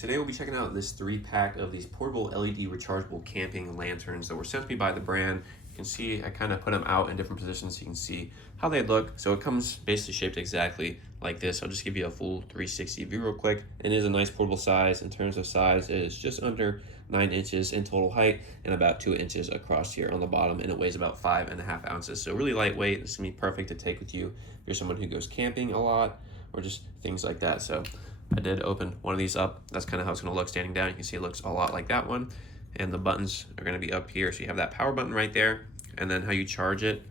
Today we'll be checking out this 3-pack of these portable LED rechargeable camping lanterns that were sent to me by the brand. You can see I kind of put them out in different positions so you can see how they look. So it comes basically shaped exactly like this. I'll just give you a full 360 view real quick. It is a nice portable size. In terms of size, it is just under 9 inches in total height and about 2 inches across here on the bottom, and it weighs about 5.5 ounces. So really lightweight. This is gonna be perfect to take with you if you're someone who goes camping a lot or just things like that. So I did open one of these up. That's kind of how it's going to look standing down. You can see it looks a lot like that one. And the buttons are going to be up here. So you have that power button right there. And then how you charge it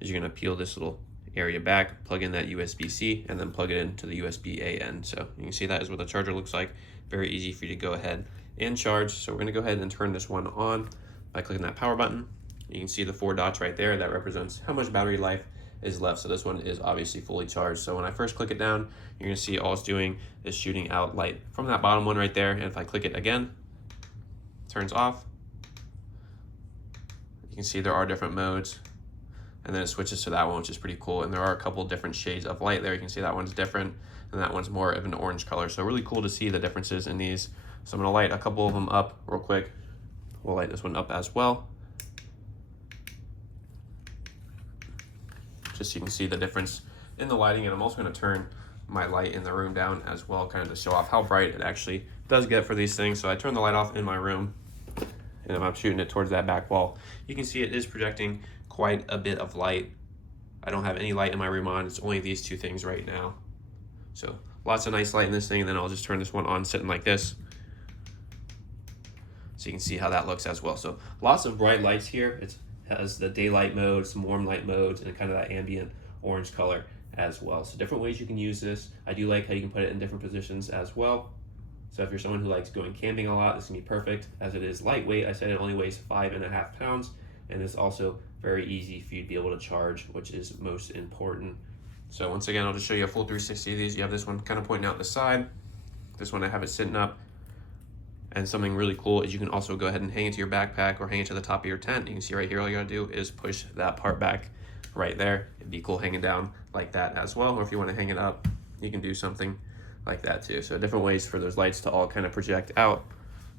is you're going to peel this little area back, plug in that USB-C, and then plug it into the USB-A end. So you can see that is what the charger looks like. Very easy for you to go ahead and charge. So we're going to go ahead and turn this one on by clicking that power button. You can see the 4 dots right there. That represents how much battery life is left. So this one is obviously fully charged. So when I first click it down, you're gonna see all it's doing is shooting out light from that bottom one right there. And if I click it again, it turns off. You can see there are different modes, and then it switches to that one, which is pretty cool. And there are a couple different shades of light there. You can see that one's different, and that one's more of an orange color. So really cool to see the differences in these. So I'm gonna light a couple of them up real quick. We'll light this one up as well, just so you can see the difference in the lighting. And I'm also going to turn my light in the room down as well, kind of to show off how bright it actually does get for these things. So I turn the light off in my room, and I'm shooting it towards that back wall. You can see it is projecting quite a bit of light. I don't have any light in my room on. It's only these 2 things right now. So lots of nice light in this thing. And then I'll just turn this one on sitting like this, so you can see how that looks as well. So lots of bright lights here. It has the daylight mode, some warm light modes, and kind of that ambient orange color as well. So different ways you can use this. I do like how you can put it in different positions as well. So if you're someone who likes going camping a lot, this can be perfect, as it is lightweight. I said it only weighs 5.5 pounds, and it's also very easy for you to be able to charge, which is most important. So once again, I'll just show you a full 360 of these. You have this one kind of pointing out the side. This one I have it sitting up. And something really cool is you can also go ahead and hang it to your backpack or hang it to the top of your tent. You can see right here, all you gotta do is push that part back right there. It'd be cool hanging down like that as well. Or if you wanna hang it up, you can do something like that too. So different ways for those lights to all kind of project out.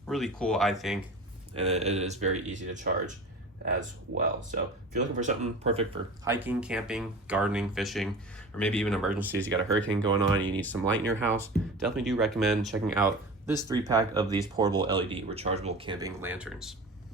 Really cool, I think. And it is very easy to charge as well. So if you're looking for something perfect for hiking, camping, gardening, fishing, or maybe even emergencies, you got a hurricane going on, you need some light in your house, definitely do recommend checking out this 3-pack of these portable LED rechargeable camping lanterns.